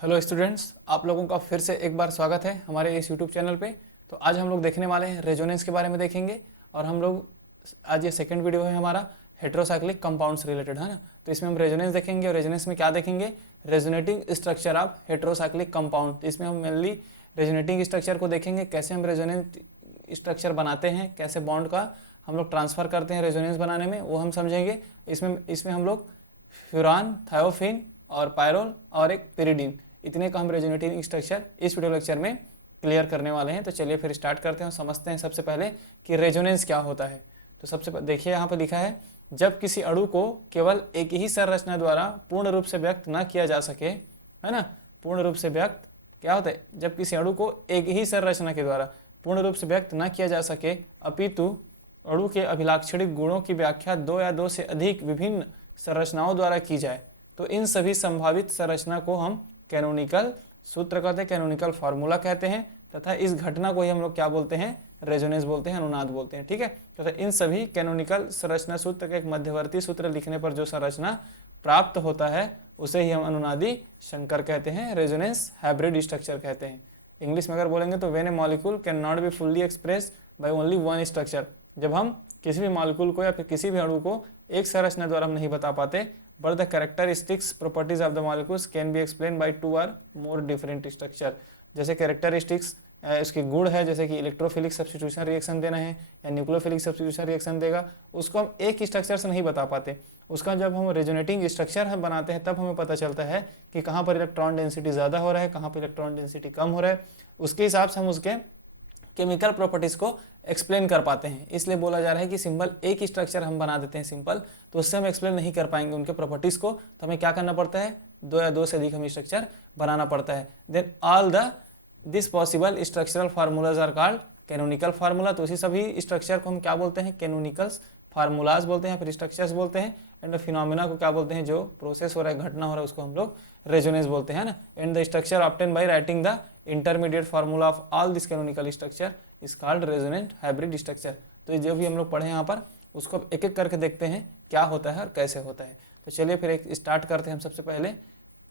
Hello students, आप लोगों का फिर से एक बार स्वागत है हमारे इस यूट्यूब चैनल पे। तो आज हम लोग देखने वाले हैं रेजोनेंस के बारे में देखेंगे। और हम लोग आज ये सेकंड वीडियो है हमारा हेट्रोसाइक्लिक कंपाउंड्स रिलेटेड, है ना। तो इसमें हम रेजोनेंस देखेंगे और रेजोनेंस में क्या देखेंगे, resonating structure of heterocyclic compound. इसमें हम मेनली रेजोनेटिंग स्ट्रक्चर को देखेंगे, कैसे हम रेजोनेंट स्ट्रक्चर बनाते हैं, कैसे बॉन्ड का हम लोग ट्रांसफ़र करते हैं रेजोनेंस बनाने में, वो हम समझेंगे। इसमें हम लोग फ्यूरान, थायोफिन और पायरोल और एक पेरिडीन, इतने का हम रेजोनेटिंग स्ट्रक्चर इस वीडियो लेक्चर में क्लियर करने वाले हैं। तो चलिए फिर स्टार्ट करते हैं और समझते हैं सबसे पहले कि रेजोनेंस क्या होता है। तो सबसे देखिए यहाँ पर लिखा है, जब किसी अणु को केवल एक ही संरचना द्वारा पूर्ण रूप से व्यक्त न किया जा सके, है ना। पूर्ण रूप से व्यक्त क्या होता है, जब किसी अणु को एक ही संरचना के द्वारा पूर्ण रूप से व्यक्त न किया जा सके, अपितु अणु के अभिलाक्षणिक गुणों की व्याख्या दो या दो से अधिक विभिन्न संरचनाओं द्वारा की जाए, तो इन सभी संभावित संरचना को हम कैनोनिकल सूत्र कहते हैं, कैनोनिकल फार्मूला कहते हैं। तथा इस घटना को ही हम लोग क्या बोलते हैं, रेजोनेंस बोलते हैं, अनुनाद बोलते हैं, ठीक है। तथा इन सभी कैनोनिकल संरचना सूत्र के एक मध्यवर्ती सूत्र लिखने पर जो संरचना प्राप्त होता है उसे ही हम अनुनादी शंकर कहते हैं, रेजोनेंस हाइब्रिड स्ट्रक्चर कहते हैं। इंग्लिश में अगर बोलेंगे तो when A molecule can not be fully express by only one structure, जब हम किसी भी मॉलिक्यूल को या फिर किसी भी अणु को एक संरचना द्वारा हम नहीं बता पाते, but the characteristics properties of the molecules can be explained by two or more different structure। जैसे कैरेक्टरिस्टिक्स इसके गुण है, जैसे कि इलेक्ट्रोफिलिक सब्स्टिट्यूशन रिएक्शन देना है या न्यूक्लियोफिलिक सब्स्टिट्यूशन रिएक्शन देगा, उसको हम एक स्ट्रक्चर से नहीं बता पाते। उसका जब हम रेजोनेटिंग स्ट्रक्चर हम बनाते हैं तब हमें पता चलता है कि कहाँ पर इलेक्ट्रॉन डेंसिटी ज़्यादा हो रहा है, कहाँ पर इलेक्ट्रॉन डेंसिटी कम हो रहा है। उसके हिसाब से हम उसके केमिकल प्रॉपर्टीज़ को एक्सप्लेन कर पाते हैं। इसलिए बोला जा रहा है कि सिंपल एक ही स्ट्रक्चर हम बना देते हैं सिंपल, तो उससे हम एक्सप्लेन नहीं कर पाएंगे उनके प्रॉपर्टीज़ को। तो हमें क्या करना पड़ता है, दो या दो से अधिक हमें स्ट्रक्चर बनाना पड़ता है। Then all this possible structural formulas are called canonical formula. तो उसी सभी स्ट्रक्चर को हम क्या बोलते हैं, कैनोनिकल्स फार्मूलाज बोलते हैं, फिर स्ट्रक्चर्स बोलते हैं। एंड फिनोमिना को क्या बोलते हैं, जो प्रोसेस हो रहा है, घटना हो रहा है, उसको हम लोग रेजोनेंस बोलते हैं ना। And the structure obtain by writing the intermediate formula of all this canonical structure is called resonant hybrid structure. तो जो भी हम लोग पढ़े यहाँ पर उसको एक एक करके देखते हैं क्या होता है और कैसे होता है। तो चलिए फिर एक स्टार्ट करते हैं। हम सबसे पहले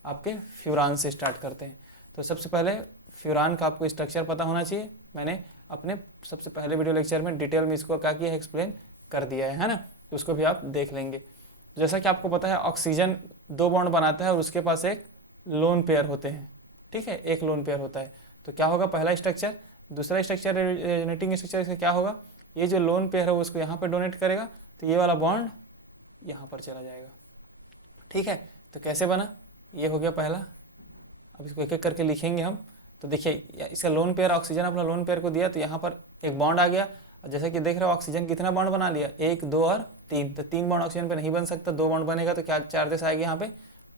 आपके फ्यूरान से स्टार्ट करते हैं। तो सबसे पहले फ्यूरान का आपको स्ट्रक्चर पता होना चाहिए। मैंने अपने सबसे पहले वीडियो लेक्चर में डिटेल में इसको क्या किया है, एक्सप्लेन कर दिया है ना। तो उसको भी आप देख लेंगे। जैसा कि आपको पता है, ऑक्सीजन दो बॉन्ड बनाता है और उसके पास एक लोन पेयर होते हैं, ठीक है, एक लोन पेयर होता है। तो क्या होगा, पहला स्ट्रक्चर, दूसरा स्ट्रक्चर रेजोनेटिंग स्ट्रक्चर से क्या होगा, ये जो लोन पेयर है वो उसको यहाँ पे डोनेट करेगा, तो ये वाला बॉन्ड यहाँ पर चला जाएगा, ठीक है। तो कैसे बना, ये हो गया पहला। अब इसको एक एक करके लिखेंगे हम। तो देखिए, इसका लोन पेयर, ऑक्सीजन अपना लोन पेयर को दिया, तो यहाँ पर एक बॉन्ड आ गया। और जैसे कि देख रहे हो, ऑक्सीजन कितना बॉन्ड बना लिया, एक, दो और तीन। तो तीन बॉन्ड ऑक्सीजन पे नहीं बन सकता, दो बॉन्ड बनेगा तो क्या चार्जेस आएगा, यहाँ पे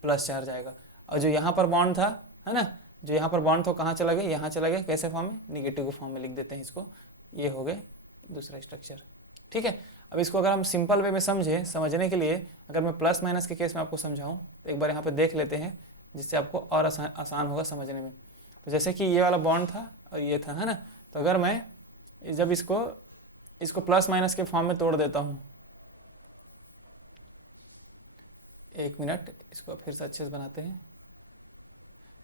प्लस चार्ज आएगा। और जो यहाँ पर बॉन्ड था, है ना, जो यहाँ पर बॉन्ड था कहाँ चला गया, यहाँ चला गया। कैसे फॉर्म में, निगेटिव फॉर्म में लिख देते हैं इसको। ये हो गए दूसरा स्ट्रक्चर, ठीक है। अब इसको अगर हम सिंपल वे में समझने के लिए, अगर मैं प्लस माइनस के केस में आपको समझाऊँ तो एक बार यहाँ पे देख लेते हैं, जिससे आपको और आसान होगा समझने में। तो जैसे कि ये वाला बॉन्ड था और ये था, है ना। तो अगर मैं जब इसको प्लस माइनस के फॉर्म में तोड़ देता हूँ, एक मिनट, इसको फिर से अच्छे से बनाते हैं,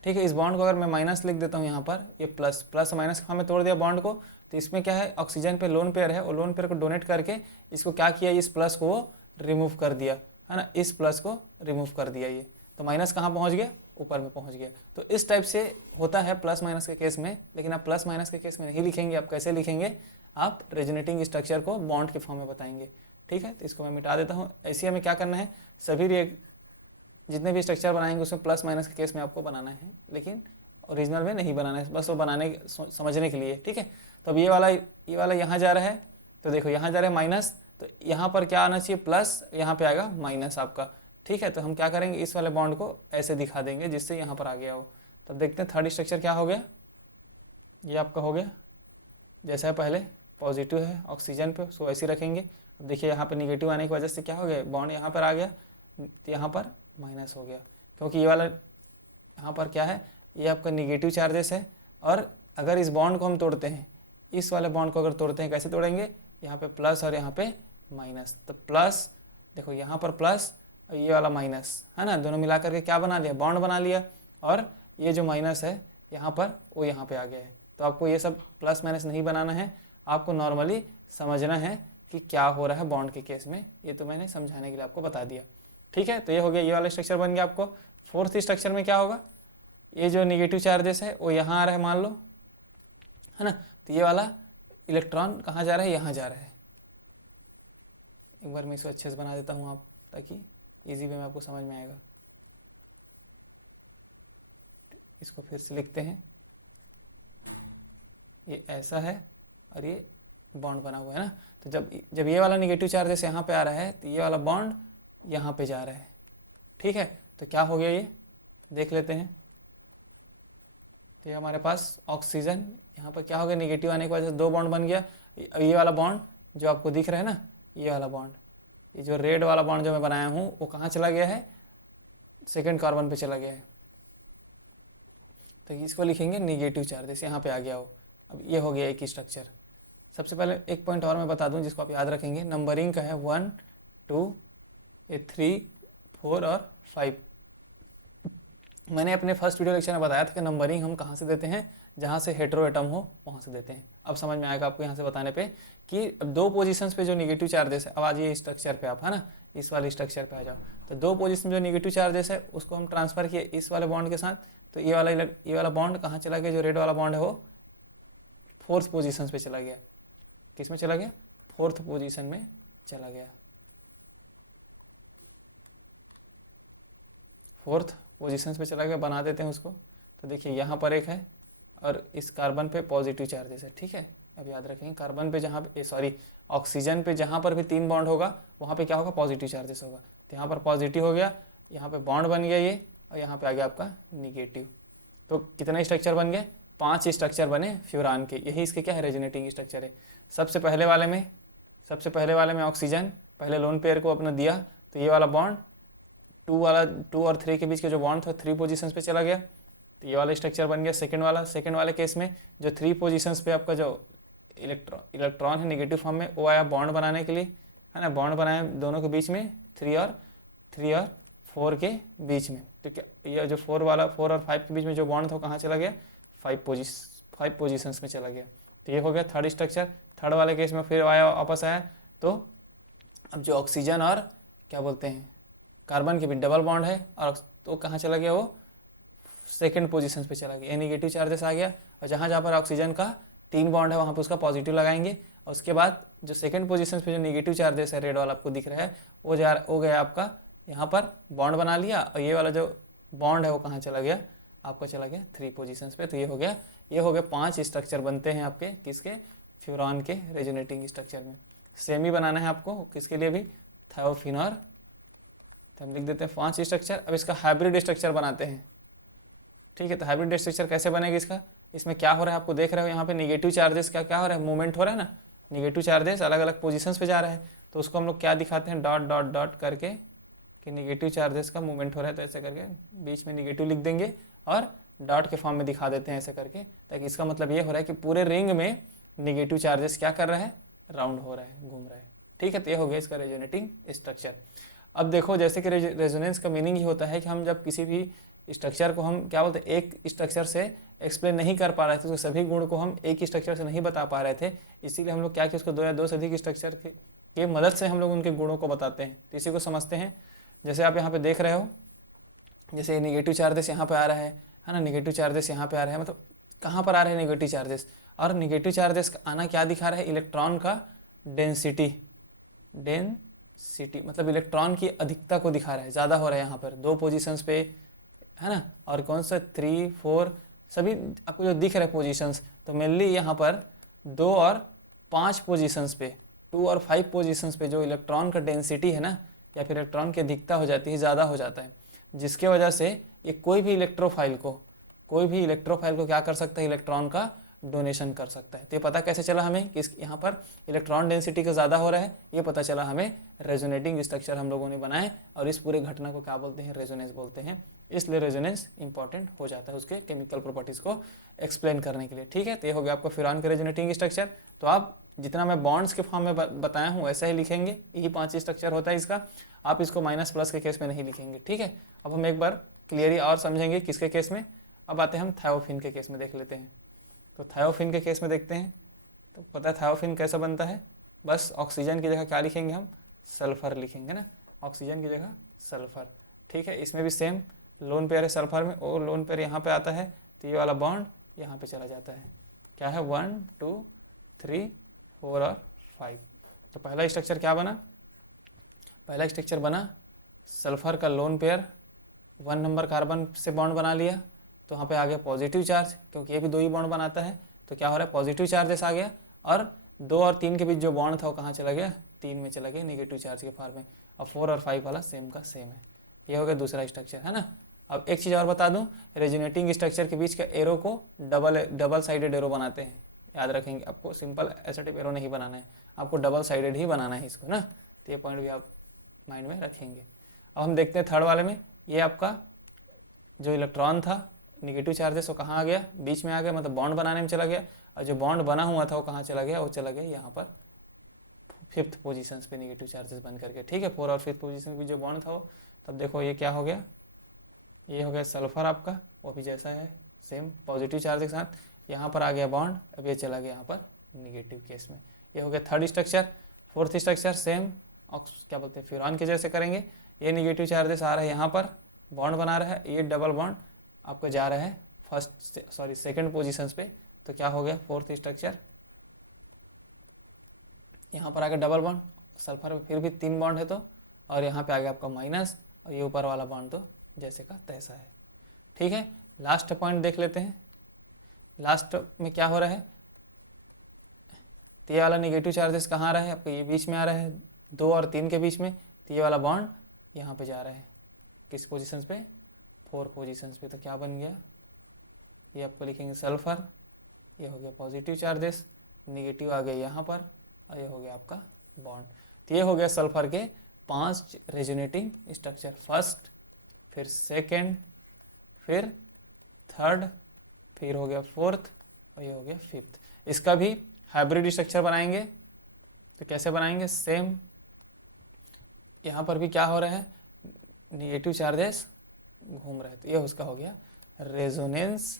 ठीक है। इस बॉन्ड को अगर मैं माइनस लिख देता हूँ यहाँ पर, ये प्लस माइनस के फॉर्म में तोड़ दिया बॉन्ड को, तो इसमें क्या है, ऑक्सीजन पे लोन पेयर है, और लोन पेयर को डोनेट करके इसको क्या किया, इस प्लस को वो रिमूव कर दिया, है ना, इस प्लस को रिमूव कर दिया। ये तो माइनस कहाँ पहुँच गया, ऊपर में पहुँच गया। तो इस टाइप से होता है प्लस माइनस के केस में। लेकिन आप प्लस माइनस के केस में नहीं लिखेंगे, आप कैसे लिखेंगे, आप रेजोनेटिंग स्ट्रक्चर को बॉन्ड के फॉर्म में बताएंगे, ठीक है। तो इसको मैं मिटा देता हूँ। ऐसे हमें क्या करना है, सभी जितने भी स्ट्रक्चर बनाएंगे उसमें प्लस माइनस के केस में आपको बनाना है, लेकिन ओरिजिनल में नहीं बनाना है, बस वो समझने के लिए, ठीक है। तो अब ये वाला यहाँ जा रहा है, तो देखो यहाँ जा रहा है माइनस, तो यहाँ पर क्या आना चाहिए, प्लस, यहाँ पे आएगा माइनस आपका, ठीक है। तो हम क्या करेंगे, इस वाले बॉन्ड को ऐसे दिखा देंगे जिससे यहाँ पर आ गया हो। तब देखते हैं थर्ड स्ट्रक्चर क्या हो गया, ये आपका हो गया। जैसा है पहले पॉजिटिव है ऑक्सीजन पे, उसको ऐसे रखेंगे। अब देखिए यहाँ पर निगेटिव आने की वजह से क्या हो गया, बॉन्ड यहाँ पर आ गया, यहाँ पर माइनस हो गया, क्योंकि ये वाला यहाँ पर क्या है, ये आपका निगेटिव चार्जेस है। और अगर इस बॉन्ड को हम तोड़ते हैं, इस वाले बॉन्ड को अगर तोड़ते हैं, कैसे तोड़ेंगे, यहाँ पे प्लस और यहाँ पे माइनस। तो प्लस, देखो यहाँ पर प्लस और ये वाला माइनस, है ना, दोनों मिला करके क्या बना लिया, बॉन्ड बना लिया। और ये जो माइनस है यहाँ पर वो यहाँ पे आ गया है। तो आपको ये सब प्लस माइनस नहीं बनाना है, आपको नॉर्मली समझना है कि क्या हो रहा है बॉन्ड के केस में। ये तो मैंने समझाने के लिए आपको बता दिया, ठीक है। तो ये हो गया, ये वाला स्ट्रक्चर बन गया आपको। फोर्थ स्ट्रक्चर में क्या होगा, ये जो निगेटिव चार्जेस है वो यहाँ आ रहा है मान लो, है ना। तो ये वाला इलेक्ट्रॉन कहाँ जा रहा है, यहाँ जा रहा है। एक बार मैं इसको अच्छे से बना देता हूँ आप, ताकि इजी वे में आपको समझ में आएगा। इसको फिर से लिखते हैं, ये ऐसा है और ये बॉन्ड बना हुआ है ना। तो जब ये वाला निगेटिव चार्जेस यहाँ पे आ रहा है तो ये वाला बॉन्ड यहाँ पे जा रहा है, ठीक है। तो क्या हो गया ये देख लेते हैं। तो ये हमारे पास ऑक्सीजन, यहाँ पर क्या हो गया, निगेटिव आने की वजह से 2 बॉन्ड बन गया। ये वाला बॉन्ड जो आपको दिख रहा है ना, ये वाला बॉन्ड, ये जो रेड वाला बॉन्ड जो मैं बनाया हूँ वो कहाँ चला गया है, सेकेंड कार्बन पे चला गया है। तो इसको लिखेंगे निगेटिव चार्जेस, यहाँ पे आ गया हो। अब ये हो गया एक स्ट्रक्चर। सबसे पहले एक पॉइंट और मैं बता दूं जिसको आप याद रखेंगे, नंबरिंग का है 1 2 ये 3 4 और 5। मैंने अपने फर्स्ट वीडियो लेक्चर में बताया था कि नंबरिंग हम कहाँ से देते हैं, जहाँ से हेटेरो एटम हो वहाँ से देते हैं। अब समझ में आएगा आपको यहाँ से बताने पे कि अब 2 पोजीशंस पे जो निगेटिव चार्जेस है, अब आज ये स्ट्रक्चर पे आप, है ना, इस वाले स्ट्रक्चर पे आ जाओ। तो 2 पोजीशन जो निगेटिव चार्जेस है उसको हम ट्रांसफर किए इस वाले बॉन्ड के साथ। तो ये वाला बॉन्ड कहाँ चला गया, जो रेड वाला बॉन्ड है वो 4th पोजीशन पे चला गया। किस में चला गया, 4th पोजीशन में चला गया, 4th पोजीशन पे चला गया। बना देते हैं उसको। तो देखिए यहाँ पर एक है और इस कार्बन पे पॉजिटिव चार्जेस है, ठीक है। अब याद रखेंगे कार्बन पे जहाँ पे ऑक्सीजन पे जहाँ पर भी 3 बॉन्ड होगा वहाँ पे क्या होगा, पॉजिटिव चार्जेस होगा। तो यहाँ पर पॉजिटिव हो गया, यहाँ पे बॉन्ड बन गया ये, और यहाँ पे आ गया आपका निगेटिव। तो कितने स्ट्रक्चर बन गए, 5 स्ट्रक्चर बने फ्यूरान के। यही इसके क्या है, रेजोनेटिंग स्ट्रक्चर है। सबसे पहले वाले में ऑक्सीजन पहले लोन पेयर को अपना दिया, तो ये वाला बॉन्ड 2 और 3 के बीच का जो बॉन्ड था 3 पोजीशंस पे चला गया। तो ये वाला स्ट्रक्चर बन गया सेकंड वाले केस में, जो 3 पोजीशंस पे आपका जो इलेक्ट्रॉन है निगेटिव फॉर्म में, वो आया बॉन्ड बनाने के लिए, है ना। बॉन्ड बनाया दोनों के बीच में, 3 और 4 के बीच में। तो क्या ये जो 4 और 5 के बीच में जो बॉन्ड था कहाँ चला गया, 5 पोजीशंस में चला गया। तो ये हो गया थर्ड स्ट्रक्चर। थर्ड वाले केस में फिर आया वापस आया, तो अब जो ऑक्सीजन और क्या बोलते हैं कार्बन के बीच डबल बॉन्ड है, और तो कहाँ चला गया, वो सेकंड पोजीशन पे चला गया। ये निगेटिव चार्जेस आ गया, और जहाँ पर ऑक्सीजन का 3 बॉन्ड है वहाँ पे उसका पॉजिटिव लगाएंगे। और उसके बाद जो सेकंड पोजीशन पे जो निगेटिव चार्जेस है, रेड वाला आपको दिख रहा है, वो गया आपका यहाँ पर बॉन्ड बना लिया, और ये वाला जो बॉन्ड है वो कहाँ चला गया, आपका चला गया 3 पोजीशंस पे। तो ये हो गया 5 स्ट्रक्चर बनते हैं आपके किसके, फ्यूरान के रेजोनेटिंग स्ट्रक्चर में। सेम ही बनाना है आपको किसके लिए भी, थायोफिन और, तो हम लिख देते हैं 5 स्ट्रक्चर। अब इसका हाइब्रिड स्ट्रक्चर बनाते हैं, ठीक है। तो हाइब्रिड स्ट्रक्चर कैसे बनेगा इसका, इसमें क्या हो रहा है आपको देख रहे हो, यहाँ पे निगेटिव चार्जेस का क्या हो रहा है, मूवमेंट हो रहा है ना, निगेटिव चार्जेस अलग अलग पोजीशंस पे जा रहा है। तो उसको हम लोग क्या दिखाते हैं, डॉट डॉट डॉट करके, कि निगेटिव चार्जेस का मूवमेंट हो रहा है। तो ऐसे करके बीच में निगेटिव लिख देंगे और डॉट के फॉर्म में दिखा देते हैं ऐसे करके, ताकि इसका मतलब ये हो रहा है कि पूरे रिंग में निगेटिव चार्जेस क्या कर रहा है, राउंड हो रहा है, घूम रहा है, ठीक है। तो ये हो गया इसका रेजोनेटिंग स्ट्रक्चर। अब देखो, जैसे कि रेजोनेंस का मीनिंग ही होता है कि हम जब किसी भी स्ट्रक्चर को हम क्या बोलते हैं, एक स्ट्रक्चर से एक्सप्लेन नहीं कर पा रहे थे, तो सभी गुण को हम एक ही स्ट्रक्चर से नहीं बता पा रहे थे, इसीलिए हम लोग क्या कि उसको 2 या 2 से अधिक स्ट्रक्चर के मदद से हम लोग उनके गुणों को बताते हैं। तो इसी को समझते हैं। जैसे आप यहाँ पे देख रहे हो, जैसे निगेटिव चार्जेस यहाँ पे आ रहा है ना, निगेटिव चार्जेस यहाँ पे आ रहे हैं, मतलब कहाँ पर आ रहे हैं निगेटिव चार्जेस, और निगेटिव चार्जेस का आना क्या दिखा रहा है, इलेक्ट्रॉन का डेंसिटी मतलब इलेक्ट्रॉन की अधिकता को दिखा रहा है, ज़्यादा हो रहा है यहाँ पर 2 पोजीशंस पे, है ना। और कौन सा 3 4 सभी आपको जो दिख रहे हैं पोजीशंस, तो मेनली यहाँ पर 2 और 5 पोजीशंस पे, 2 और 5 पोजीशंस पे जो इलेक्ट्रॉन का डेंसिटी है ना, या फिर इलेक्ट्रॉन की अधिकता हो जाती है, ज़्यादा हो जाता है, जिसके वजह से ये कोई भी इलेक्ट्रोफाइल को क्या कर सकता है, इलेक्ट्रॉन का डोनेशन कर सकता है। तो ये पता कैसे चला हमें कि यहाँ पर इलेक्ट्रॉन डेंसिटी का ज़्यादा हो रहा है, ये पता चला हमें रेजोनेटिंग स्ट्रक्चर हम लोगों ने बनाए, और इस पूरे घटना को क्या बोलते हैं, रेजोनेंस बोलते हैं। इसलिए रेजोनेंस इंपॉर्टेंट हो जाता है उसके केमिकल प्रॉपर्टीज़ को एक्सप्लेन करने के लिए, ठीक है। तो ये हो गया आपका फ्यूरान का रेजोनेटिंग स्ट्रक्चर। तो आप जितना मैं बॉन्ड्स के फॉर्म में बताया हूँ वैसा ही लिखेंगे, यही 5 स्ट्रक्चर होता है इसका। आप इसको माइनस प्लस के केस में नहीं लिखेंगे, ठीक है। अब हम एक बार क्लियरली और समझेंगे किसके केस में, अब आते हैं हम थायोफिन के केस में देख लेते हैं। तो थायोफिन के केस में देखते हैं, तो पता है थायोफिन कैसा बनता है, बस ऑक्सीजन की जगह क्या लिखेंगे हम, सल्फर लिखेंगे ना, ऑक्सीजन की जगह सल्फर। ठीक है, इसमें भी सेम लोन पेयर है सल्फर में, और लोन पेयर यहाँ पे आता है तो ये वाला बॉन्ड यहाँ पे चला जाता है। क्या है 1 2 3 4 और 5। तो पहला स्ट्रक्चर क्या बना, पहला स्ट्रक्चर बना सल्फर का लोन पेयर 1 नंबर कार्बन से बॉन्ड बना लिया, तो वहाँ पे आ गया पॉजिटिव चार्ज, क्योंकि ये भी 2 ही बॉन्ड बनाता है। तो क्या हो रहा है, पॉजिटिव चार्जेस आ गया, और 2 और 3 के बीच जो बॉन्ड था वो कहाँ चला गया, 3 में चला गया नेगेटिव चार्ज के फॉर्म में। अब 4 और 5 वाला सेम का सेम है। ये हो गया दूसरा स्ट्रक्चर, है ना। अब एक चीज़ और बता दूं, रेजोनेटिंग स्ट्रक्चर के बीच के एरो को डबल साइडेड एरो बनाते हैं, याद रखेंगे। आपको सिंपल एसोटिव एरो नहीं बनाना है, आपको डबल साइडेड ही बनाना है इसको ना, तो ये पॉइंट भी आप माइंड में रखेंगे। अब हम देखते हैं थर्ड वाले में, ये आपका जो इलेक्ट्रॉन था निगेटिव चार्जेस वो कहाँ आ गया, बीच में आ गया, मतलब बॉन्ड बनाने में चला गया, और जो बॉन्ड बना हुआ था वो कहाँ चला गया, वो चला गया यहाँ पर 5th पोजीशन पे निगेटिव चार्जेस बन करके। ठीक है, 4 और 5th पोजीशन पे जो बॉन्ड था वो, तब देखो ये क्या हो गया, ये हो गया सल्फर आपका, वो भी जैसा है सेम पॉजिटिव चार्ज के साथ, यहाँ पर आ गया बॉन्ड, अब ये चला गया यहाँ पर निगेटिव केस में। ये हो गया third structure. Fourth structure same क्या बोलते हैं फ्यूरान के जैसे करेंगे, ये निगेटिव चार्जेस आ रहा है यहाँ पर, बॉन्ड बना रहा है, ये डबल बॉन्ड आपको जा रहा है सेकंड पोजीशन पे। तो क्या हो गया फोर्थ स्ट्रक्चर, यहाँ पर आ गया डबल बॉन्ड, सल्फर में फिर भी 3 बॉन्ड है तो, और यहाँ पे आ गया आपका माइनस, और ये ऊपर वाला बॉन्ड तो जैसे का तैसा है। ठीक है, लास्ट पॉइंट देख लेते हैं। लास्ट में क्या हो रहा है, तो ये वाला निगेटिव चार्जेस कहाँ आ रहा है आपको, ये बीच में आ रहा है 2 और 3 के बीच में, तो ये वाला बॉन्ड यहाँ पे जा रहा है किस पोजीशन पे, 4 पोजीशन पे। तो क्या बन गया, ये आपको लिखेंगे सल्फर, ये हो गया पॉजिटिव चार्जेस, निगेटिव आ गया यहाँ पर, और ये हो गया आपका बॉन्ड। तो ये हो गया सल्फर के 5 रेजोनेटिंग स्ट्रक्चर, फर्स्ट, फिर सेकेंड, फिर थर्ड, फिर हो गया फोर्थ, और ये हो गया 5th। इसका भी हाइब्रिड स्ट्रक्चर बनाएंगे, तो कैसे बनाएंगे, सेम यहाँ पर भी क्या हो रहा है, निगेटिव चार्जेस घूम रहे हैं, तो ये उसका हो गया resonance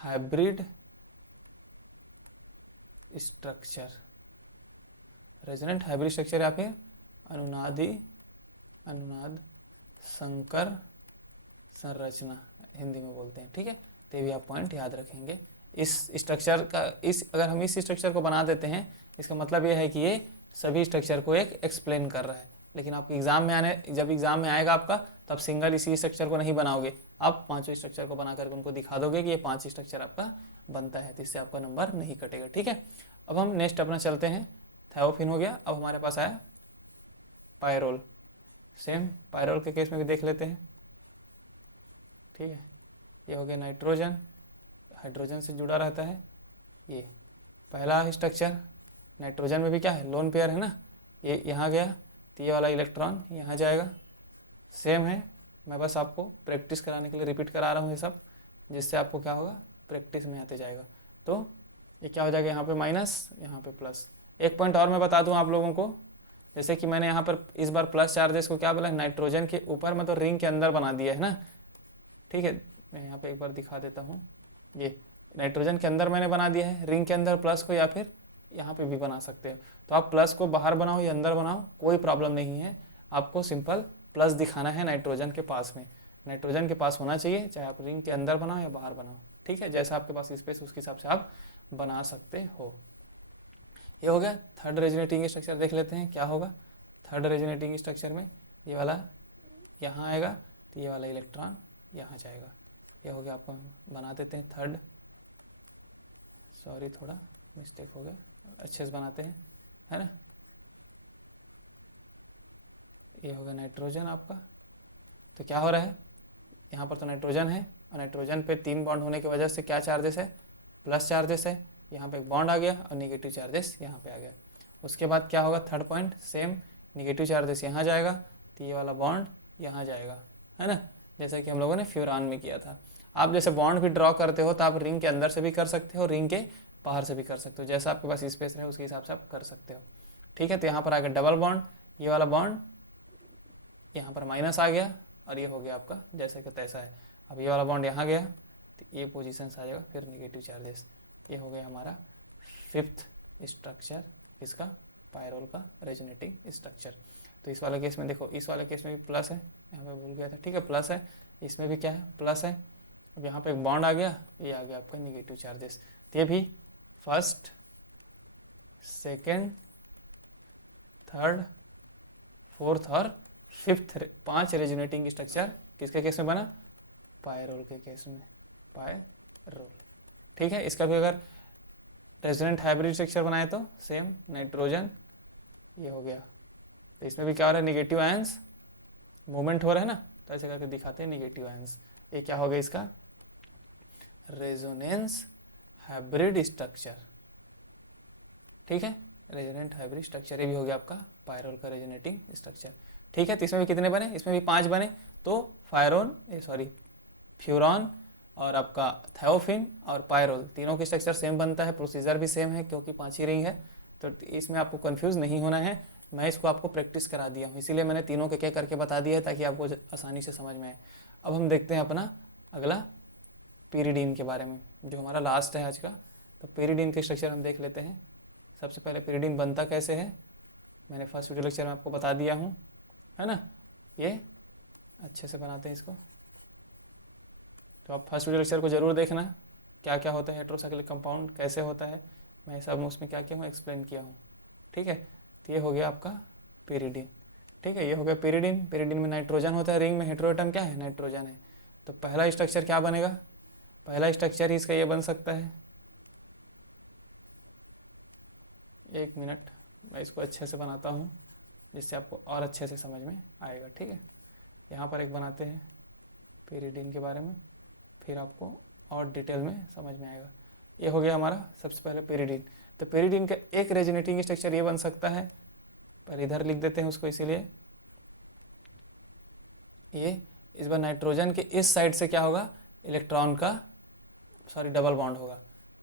hybrid structure. Resonant hybrid structure या फिर अनुनाद संकर संरचना हिंदी में बोलते हैं। ठीक है, तो भी आप पॉइंट याद रखेंगे। इस स्ट्रक्चर का अगर हम इस स्ट्रक्चर को बना देते हैं, इसका मतलब ये है कि ये सभी स्ट्रक्चर को एक एक्सप्लेन कर रहा है। लेकिन आपके एग्जाम में जब एग्जाम में आएगा आपका, तब सिंगल इसी स्ट्रक्चर को नहीं बनाओगे, आप 5 स्ट्रक्चर को बना करके उनको दिखा दोगे कि ये 5 स्ट्रक्चर आपका बनता है, तो इससे आपका नंबर नहीं कटेगा। ठीक है, अब हम नेक्स्ट अपना चलते हैं, थायोफिन हो गया, अब हमारे पास आया पायरोल। सेम पायरोल के केस में भी देख लेते हैं। ठीक है, ये हो गया नाइट्रोजन, हाइड्रोजन से जुड़ा रहता है, ये पहला स्ट्रक्चर। नाइट्रोजन में भी क्या है, लोन पेयर है ना, ये यहाँ गया, तो ये वाला इलेक्ट्रॉन यहाँ जाएगा, सेम है। मैं बस आपको प्रैक्टिस कराने के लिए रिपीट करा रहा हूँ ये सब, जिससे आपको क्या होगा, प्रैक्टिस में आते जाएगा। तो ये क्या हो जाएगा, यहाँ पे माइनस, यहाँ पे प्लस। एक पॉइंट और मैं बता दूँ आप लोगों को, जैसे कि मैंने यहाँ पर इस बार प्लस चार्जेस को क्या बोला, नाइट्रोजन के ऊपर में तो रिंग के अंदर बना दिया है ना। ठीक है, मैं यहाँ पे एक बार दिखा देता हूँ, ये नाइट्रोजन के अंदर मैंने बना दिया है रिंग के अंदर प्लस को, या फिर यहाँ पे भी बना सकते हो। तो आप प्लस को बाहर बनाओ या अंदर बनाओ, कोई प्रॉब्लम नहीं है, आपको सिंपल प्लस दिखाना है नाइट्रोजन के पास में, नाइट्रोजन के पास होना चाहिए, चाहे आप रिंग के अंदर बनाओ या बाहर बनाओ। ठीक है, जैसा आपके पास स्पेस उसके हिसाब से आप बना सकते हो। ये हो गया थर्ड रेजोनेटिंग स्ट्रक्चर। देख लेते हैं क्या होगा थर्ड रेजोनेटिंग स्ट्रक्चर में, ये वाला यहाँ आएगा, तो ये वाला इलेक्ट्रॉन यहाँ जाएगा। ये हो गया, आपको बना देते हैं थर्ड, सॉरी थोड़ा मिस्टेक हो गया, अच्छे से बनाते हैं, है ना। ये होगा नाइट्रोजन आपका, तो क्या हो रहा है, यहाँ पर तो नाइट्रोजन है, और नाइट्रोजन पे 3 बॉन्ड होने की वजह से क्या चार्जेस है, प्लस चार्जेस है, यहाँ पे एक बॉन्ड आ गया और नेगेटिव चार्जेस यहाँ पे आ गया। उसके बाद क्या होगा, third point same, negative charges यहाँ जाएगा, तो ये वाला बॉन्ड यहाँ जाएगा, है ना, जैसा कि हम लोगों ने फ्यूरान में किया था। आप जैसे बॉन्ड भी ड्रॉ करते हो तो आप रिंग के अंदर से भी कर सकते हो, रिंग के बाहर से भी कर सकते हो, जैसा आपके पास स्पेस रहे उसके हिसाब से आप कर सकते हो। ठीक है, तो यहाँ पर आ गया डबल बॉन्ड, ये वाला बॉन्ड यहाँ पर माइनस आ गया, और ये हो गया आपका जैसा कि तैसा है। अब ये वाला बॉन्ड यहाँ गया तो ये पोजीशन आ जाएगा, फिर निगेटिव चार्जेस। ये हो गया हमारा फिफ्थ स्ट्रक्चर, इसका पायरोल का रेजोनेटिंग स्ट्रक्चर। तो इस वाले केस में देखो, इस वाले केस में भी प्लस है, यहाँ पे भूल गया था, ठीक है प्लस है, इसमें भी क्या है प्लस है। अब यहाँ पे एक बॉन्ड आ गया, ये आ गया आपका निगेटिव चार्जेस। तो ये भी फर्स्ट, सेकेंड, थर्ड, फोर्थ और फिफ्थ 5 रेजोनेटिंग स्ट्रक्चर किसके केस में बना, पायरोल के केस में, पायरोल। ठीक है, इसका भी अगर रेजोनेंट हाइब्रिड स्ट्रक्चर बनाए तो सेम नाइट्रोजन, ये हो गया। तो इसमें भी क्या हो रहा है, निगेटिव आयंस मूवमेंट हो रहा है ना, तो ऐसे करके दिखाते हैं निगेटिव आयंस। ये क्या हो गया इसका रेजोनेंस हाइब्रिड स्ट्रक्चर। ठीक है, रेजोनेंट हाइब्रिड स्ट्रक्चर, ये भी हो गया आपका पायरोल का रेजोनेटिंग स्ट्रक्चर। ठीक है, तो इसमें भी कितने बने, इसमें भी 5 बने। तो फ्यूरॉन और आपका थायोफिन और पायरोल तीनों के स्ट्रक्चर सेम बनता है, प्रोसीजर भी सेम है क्योंकि 5 ही रिंग है। तो इसमें आपको कंफ्यूज नहीं होना है, मैं इसको आपको प्रैक्टिस करा दिया हूँ, इसीलिए मैंने तीनों के क्या करके बता दिया है ताकि आपको आसानी से समझ में आए। अब हम देखते हैं अपना अगला पेरिडीन के बारे में, जो हमारा लास्ट है आज का। तो पेरिडीन के स्ट्रक्चर हम देख लेते हैं। सबसे पहले पेरिडीन बनता कैसे है, मैंने फर्स्ट वीडियो लेक्चर में आपको बता दिया हूँ, है ना। ये अच्छे से बनाते हैं इसको, तो आप फर्स्ट वीडियो लेक्चर को जरूर देखना, क्या क्या होता है हेटेरोसाइक्लिक कंपाउंड, कैसे होता है, मैं सब उसमें क्या क्या हूँ एक्सप्लेन किया हूँ। ठीक है, तो ये हो गया आपका पेरिडीन। ठीक है, ये हो गया पेरिडीन। पेरिडीन में नाइट्रोजन होता है, रिंग में हेटेरोएटम क्या है, नाइट्रोजन है। तो पहला स्ट्रक्चर क्या बनेगा, पहला स्ट्रक्चर ही इसका ये बन सकता है। एक मिनट, मैं इसको अच्छे से बनाता हूँ जिससे आपको और अच्छे से समझ में आएगा। ठीक है, यहाँ पर एक बनाते हैं पेरिडीन के बारे में, फिर आपको और डिटेल में समझ में आएगा। ये हो गया हमारा सबसे पहले पेरिडीन। तो पेरिडीन का एक रेजोनेटिंग स्ट्रक्चर ये बन सकता है, पर इधर लिख देते हैं उसको, इसीलिए ये इस बार नाइट्रोजन के इस साइड से क्या होगा, इलेक्ट्रॉन का डबल बॉन्ड होगा।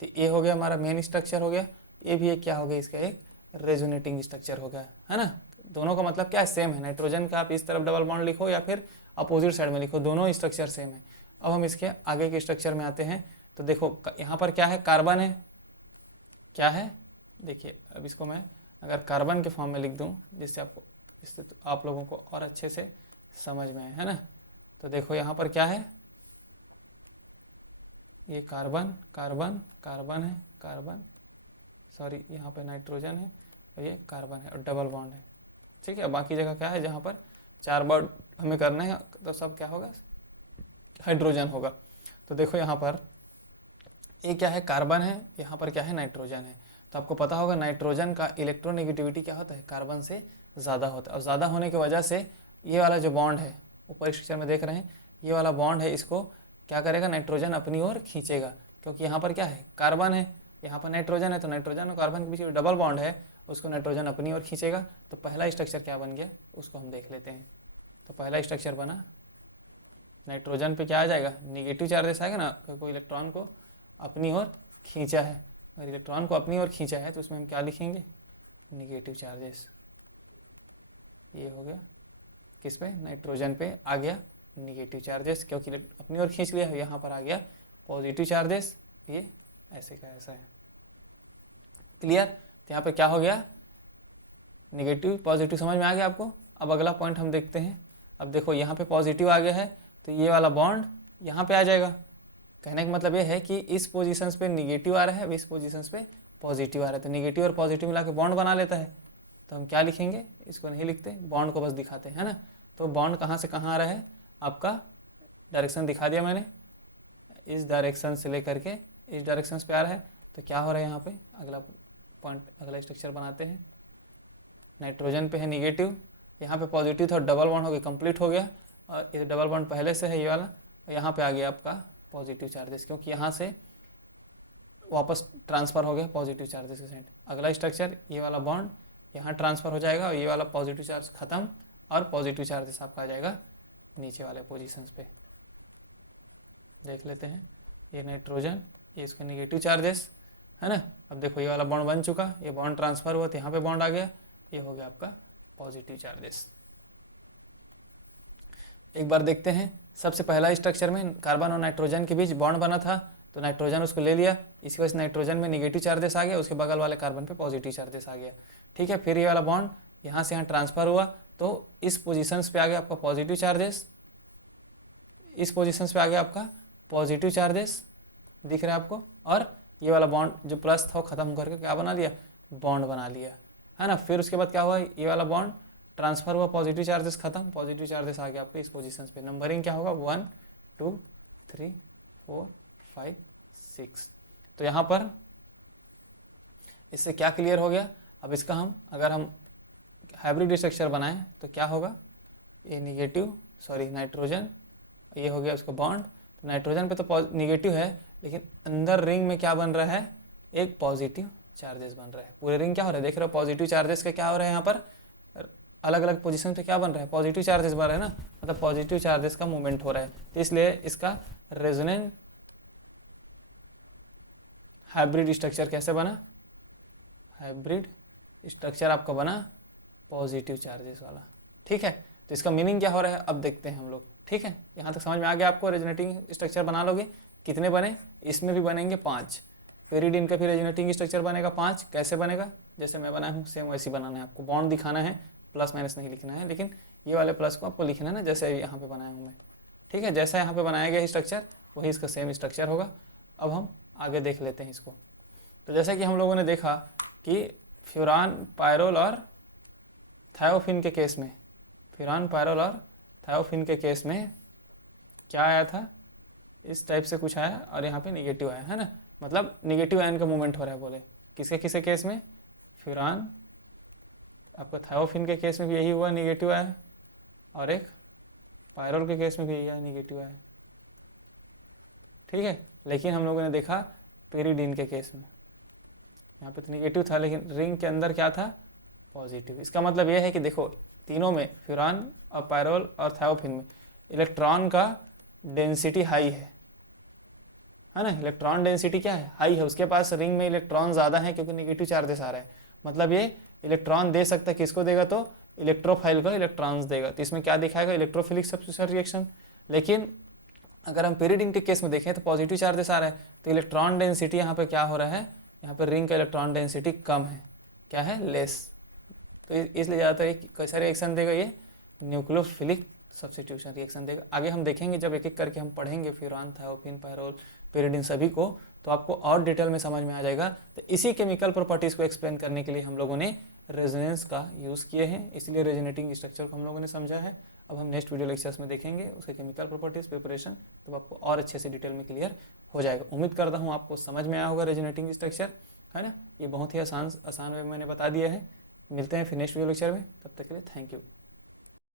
तो ये हो गया हमारा मेन स्ट्रक्चर हो गया। ये भी एक क्या हो गया, इसका एक रेजोनेटिंग स्ट्रक्चर हो गया, है ना। दोनों का मतलब क्या है, सेम है। नाइट्रोजन का आप इस तरफ डबल बॉन्ड लिखो या फिर अपोजिट साइड में लिखो, दोनों स्ट्रक्चर सेम है। अब हम इसके आगे के स्ट्रक्चर में आते हैं। तो देखो यहाँ पर क्या है, कार्बन है, क्या है देखिए। अब इसको मैं अगर कार्बन के फॉर्म में लिख दूँ जिससे आप लोगों को और अच्छे से समझ में आए, है ना। तो देखो यहाँ पर क्या है, ये कार्बन कार्बन कार्बन है, कार्बन यहाँ पे नाइट्रोजन है और ये कार्बन है और डबल बॉन्ड है। ठीक है, बाकी जगह क्या है, जहाँ पर 4 बॉन्ड हमें करना है तो सब क्या होगा, हाइड्रोजन होगा। तो देखो यहाँ पर ये क्या है, कार्बन है, यहाँ पर क्या है, नाइट्रोजन है। तो आपको पता होगा नाइट्रोजन का इलेक्ट्रोनेगेटिविटी क्या होता है, कार्बन से ज़्यादा होता है, और ज़्यादा होने की वजह से ये वाला जो बॉन्ड है ऊपर स्ट्रक्चर में देख रहे हैं, ये वाला बॉन्ड है, इसको क्या करेगा, नाइट्रोजन अपनी ओर खींचेगा। क्योंकि यहाँ पर क्या है, कार्बन है, यहाँ पर नाइट्रोजन है, तो नाइट्रोजन और कार्बन के बीच में डबल बॉन्ड है, उसको नाइट्रोजन अपनी ओर खींचेगा। तो पहला स्ट्रक्चर क्या बन गया, उसको हम देख लेते हैं। तो पहला स्ट्रक्चर बना, नाइट्रोजन पे क्या आ जाएगा, निगेटिव चार्जेस आएगा ना, कोई इलेक्ट्रॉन को अपनी ओर खींचा है। अगर इलेक्ट्रॉन को अपनी ओर खींचा है तो उसमें हम क्या लिखेंगे, निगेटिव चार्जेस। ये हो गया किस पे, नाइट्रोजन पे आ गया निगेटिव चार्जेस, क्योंकि अपनी ओर खींच लिया। यहाँ पर आ गया पॉजिटिव चार्जेस, ये ऐसे का ऐसा है। क्लियर, तो यहाँ पे क्या हो गया, निगेटिव पॉजिटिव समझ में आ गया आपको। अब अगला पॉइंट हम देखते हैं। अब देखो यहाँ पे पॉजिटिव आ गया है, तो ये वाला बॉन्ड यहाँ पे आ जाएगा। कहने का मतलब ये है कि इस पोजीशंस पे निगेटिव आ रहा है, इस पोजीशंस पे पॉजिटिव आ रहा है, तो निगेटिव और पॉजिटिव मिला के बॉन्ड बना लेता है। तो हम क्या लिखेंगे, इसको नहीं लिखते, बॉन्ड को बस दिखाते हैं, है ना। तो बॉन्ड कहाँ से कहाँ आ रहा है, आपका डायरेक्शन दिखा दिया मैंने, इस डायरेक्शन से लेकर के इस डायरेक्शन पे आ रहा है। तो क्या हो रहा है यहाँ पे, अगला पॉइंट, अगला स्ट्रक्चर बनाते हैं। नाइट्रोजन पे है निगेटिव, यहाँ पे पॉजिटिव था, डबल बॉन्ड हो गया, कंप्लीट हो गया। और ये डबल बॉन्ड पहले से है ये वाला, और यहाँ पे आ गया आपका पॉजिटिव चार्जेस, क्योंकि यहाँ से वापस ट्रांसफ़र हो गया पॉजिटिव चार्जेस के साइड। अगला स्ट्रक्चर, ये वाला बॉन्ड यहाँ ट्रांसफ़र हो जाएगा और ये वाला पॉजिटिव चार्ज खत्म, और पॉजिटिव चार्जेस आपका आ जाएगा नीचे वाले पोजीशंस पे। देख लेते हैं, ये नाइट्रोजन, ये इसका निगेटिव चार्जेस, है ना। अब देखो ये वाला बॉन्ड बन चुका, ये बॉन्ड ट्रांसफ़र हुआ तो यहाँ पे बॉन्ड आ गया, ये हो गया आपका पॉजिटिव चार्जेस। एक बार देखते हैं। सबसे पहला स्ट्रक्चर में कार्बन और नाइट्रोजन के बीच बॉन्ड बना था, तो नाइट्रोजन उसको ले लिया, इसी वजह से नाइट्रोजन में निगेटिव चार्जेस आ गया, उसके बगल वाले कार्बन पे पॉजिटिव चार्जेस आ गया। ठीक है, फिर ये वाला बॉन्ड यहाँ से यहाँ ट्रांसफर हुआ, तो इस पोजीशंस पे आ गया आपका पॉजिटिव चार्जेस, इस पोजीशंस पे आ गया आपका पॉजिटिव चार्जेस, दिख रहा है आपको। और ये वाला बॉन्ड जो प्लस था वो खत्म करके क्या बना लिया, बॉन्ड बना लिया, है ना। फिर उसके बाद क्या हुआ, ये वाला बॉन्ड ट्रांसफर हुआ, पॉजिटिव चार्जेस खत्म, पॉजिटिव चार्जेस आ गया आपके इस पोजीशंस पे। नंबरिंग क्या होगा, 1 2 3 4 5 6। तो यहाँ पर इससे क्या क्लियर हो गया। अब इसका हम अगर हम हाइब्रिड स्ट्रक्चर बनाएं तो क्या होगा, ये निगेटिव सॉरी नाइट्रोजन, ये हो गया उसका बॉन्ड। तो नाइट्रोजन पे तो निगेटिव है, लेकिन अंदर रिंग में क्या बन रहा है, एक पॉजिटिव चार्जेस बन रहा है। पूरे रिंग क्या हो रहा है, देख रहे हो पॉजिटिव चार्जेस का क्या हो रहा है, यहाँ पर अलग अलग पोजीशन पे क्या बन रहा है, पॉजिटिव चार्जेस बन रहा है ना, मतलब पॉजिटिव चार्जेस का मूवमेंट हो रहा है। तो इसलिए इसका रेजोनेंट हाइब्रिड स्ट्रक्चर कैसे बना, हाइब्रिड स्ट्रक्चर आपका बना पॉजिटिव चार्जेस वाला। ठीक है, तो इसका मीनिंग क्या हो रहा है अब देखते हैं हम लोग। ठीक है, यहाँ तक समझ में आ गया आपको। रेजोनेटिंग स्ट्रक्चर बना लोगे, कितने बने, इसमें भी बनेंगे 5। पेरिडीन का भी रेजोनेटिंग स्ट्रक्चर बनेगा 5। कैसे बनेगा, जैसे मैं बनाया हूँ सेम वैसे बनाना है आपको। बॉन्ड दिखाना है, प्लस माइनस नहीं लिखना है, लेकिन ये वाले प्लस को आपको लिखना है ना, जैसे यहाँ पे बनाया हूँ मैं। ठीक है, जैसा यहाँ पे बनाया गया स्ट्रक्चर वही इसका सेम स्ट्रक्चर होगा। अब हम आगे देख लेते हैं इसको। तो जैसा कि हम लोगों ने देखा कि फ्यूरान, पायरोल और थायोफिन के केस में, फ्यूरान, पायरोल और थायोफिन के केस में क्या आया था, इस टाइप से कुछ आया और यहाँ पे निगेटिव आया, है ना। मतलब निगेटिव आयन का मूवमेंट हो रहा है। बोले किसके किसके केस में, फ्यूरान, आपका थायोफिन के केस में भी यही हुआ, निगेटिव आया, और एक पायरोल के केस में भी यही आया, निगेटिव आया। ठीक है, लेकिन हम लोगों ने देखा पेरिडीन के केस में यहाँ पे तो निगेटिव था, लेकिन रिंग के अंदर क्या था, पॉजिटिव। इसका मतलब यह है कि देखो तीनों में, फ्यूरान और पायरोल और थायोफिन में इलेक्ट्रॉन का डेंसिटी हाई है ना। इलेक्ट्रॉन डेंसिटी क्या है, हाई है। उसके पास रिंग में इलेक्ट्रॉन ज़्यादा है क्योंकि निगेटिव चार्जेस आ रहा है। मतलब ये इलेक्ट्रॉन दे सकता है, किसको देगा, तो इलेक्ट्रोफाइल को इलेक्ट्रॉन्स देगा। तो इसमें क्या दिखाएगा, इलेक्ट्रोफिलिक सब्स्टिट्यूशन रिएक्शन। लेकिन अगर हम पेरिडीन के केस में देखें तो पॉजिटिव चार्जेस आ रहा है, तो इलेक्ट्रॉन डेंसिटी यहाँ पे क्या हो रहा है, यहाँ पे रिंग का इलेक्ट्रॉन डेंसिटी कम है, क्या है, लेस। तो इसलिए ज़्यादातर कैसा रिएक्शन देगा, ये न्यूक्लियोफिलिक सब्स्टिट्यूशन रिएक्शन देगा। आगे हम देखेंगे जब एक एक करके हम पढ़ेंगे फ्यूरान, थायोफिन, पायरोल, पेरिडीन सभी को, तो आपको और डिटेल में समझ में आ जाएगा। तो इसी केमिकल प्रॉपर्टीज़ को एक्सप्लेन करने के लिए हम लोगों ने रेजोनेंस का यूज़ किए हैं, इसलिए रेजोनेटिंग स्ट्रक्चर को हम लोगों ने समझा है। अब हम नेक्स्ट वीडियो लेक्चर्स में देखेंगे उसके केमिकल प्रॉपर्टीज़, प्रिपरेशन, तो आपको और अच्छे से डिटेल में क्लियर हो जाएगा। उम्मीद करता हूँ आपको समझ में आया होगा रेजोनेटिंग स्ट्रक्चर, है ना। ये बहुत ही आसान वे मैंने बता दिया है। मिलते हैं फिर नेक्स्ट वीडियो लेक्चर में, तब तक के लिए थैंक यू।